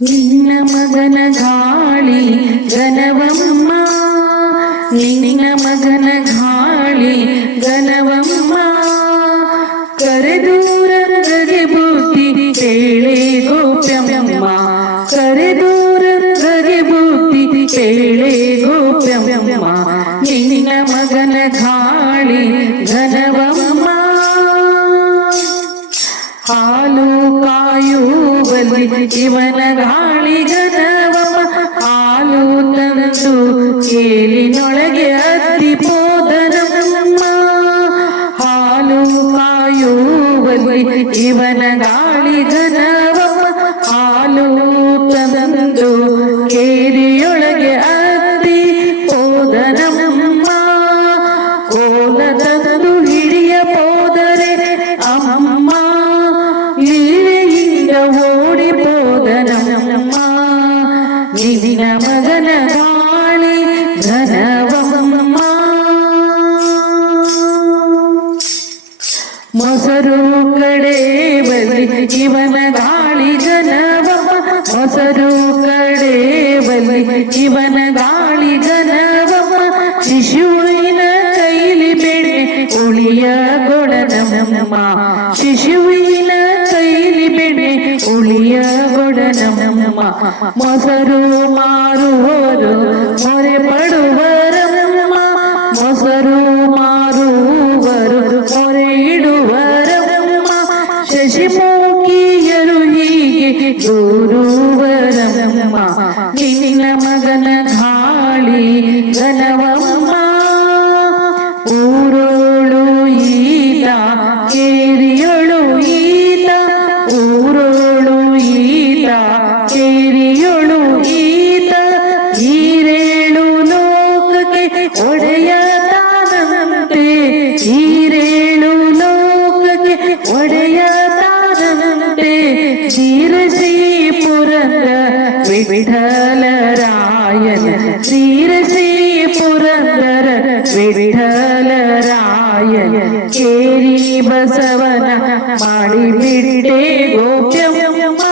ನಿನ್ನ ಮಗನ ಗಾಳಿ ಗನವಮ್ಮ, ನಿನ್ನ ಮಗನ ಗಾಳಿ ಗನವಮ್ಮ, ಕರೆದೂರಗೆ ಬುದ್ಧಿ ಹೇಳೆ ಗೋಪ್ಯಮ್ಮ, ಕರೆದೂರಗೆ ಬುದ್ಧಿ ಹೇಳೆ ಗೋಪ್ಯಮ್ಮ, ನಿನ್ನ ಮಗನ ಗಾಳಿ ಗನವಮ್ಮ. ಹಾಲು ಕಾಯುವಲ್ಲಿ ಇವನ ಗಾಳಿ ಗನವಮ್ಮ, ಹಾಲು ತಂದು ಕೇಲಿನೊಳಗೆ ಅದ್ದಿ ಬೋದನಮ್ಮ, ಹಾಲು ಕಾಯುವಲ್ಲಿ ಇವನ ಗಾಳಿ ಗನವಮ್ಮ, ಹಾಲು ತಂದು ಕೇಲಿಯೊಳಗೆ ಅದ್ದಿ ಬೋದನಮ್ಮ, ಕೋಲ ತಂದು ಹಿಡಿಯ ಬೋದರೆ ಅಮ್ಮ, ಲೀಲೆಯಿಂದ ಓಡಿಬೋದನಮ್ಮ, ನಿನ್ನ ಮಗನ ಗಾಳಿ ಘನವಮ್ಮ. ಮೊಸರು ಕಡೆ ಬಲಿ ಇವನ ಗಾಳಿ ಘನವಮ್ಮ, ಮೊಸರು ಕಡೆ ಬಲಿ ಇವನ ಗಾಳಿ ಘನವಮ್ಮ, ಶಿಶುವಿನ ಕೈಲಿ ಬೆಳೆ ಉಳಿಯ ಗೊಡನಮ್ಮ, ಶಿಶುವಿನ ಕೈಲಿ ಬೆಳೆ ಉಳಿಯ ಗೊಡನಮ್ಮ, ಮೊಸರು ಮಾರುವರು ಮೊರೆ ಪಡುವರಮ್ಮ, ಮೊಸರು ಮಾರುವರು ಮೊರೆ ಇಡುವರಮ್ಮ, ಶಶಿಮುಖಿಯರು ಹೀಗೆ ದೂರುವರಮ್ಮ, ನಿನ್ನ ಮಗನ ಗಾಳಿ ಘನವಮ್ಮ. ಊರೋಳು ಈತ ಕೇರಿಯೊಳು ಈತ, ಊರೋಳು ಈತ ಕೇರಿಯೊಳು ಈತ, ಈರೇಳು ಲೋಕಕ್ಕೆ ಒಡೆಯ ತಾನಂತೆ, ಈರೇಳು ಲೋಕಕ್ಕೆ ಒಡೆಯ ತಾನಂತೆ, ಶ್ರೀಪುರದ ವಿಠಲರಾಯನ, ಶ್ರೀಪುರದ ವಿಠಲರಾಯನ ಕೇರಿ ಬಸವನ ಮಾಡಿಬಿಟ್ಟೆ ಗೋಪ್ಯಮ್ಮ,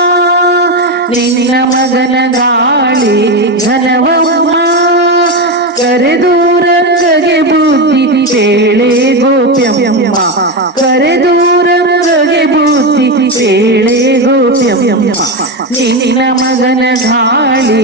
ನಿನ್ನ ಮಗನ ಗಾಳಿ ಘನವಮ್ಮ, ಕರೆದೂರಗೆ ಬುದ್ಧಿ ಹೇಳೆ ಗೋಪ್ಯಮ್ಮ, ಕರೆದೂರಗೆ ಬುದ್ಧಿ ಹೇಳೆ ಗೋಪ್ಯಮ್ಮ, ನಿನ್ನ ಮಗನ ಗಾಳಿ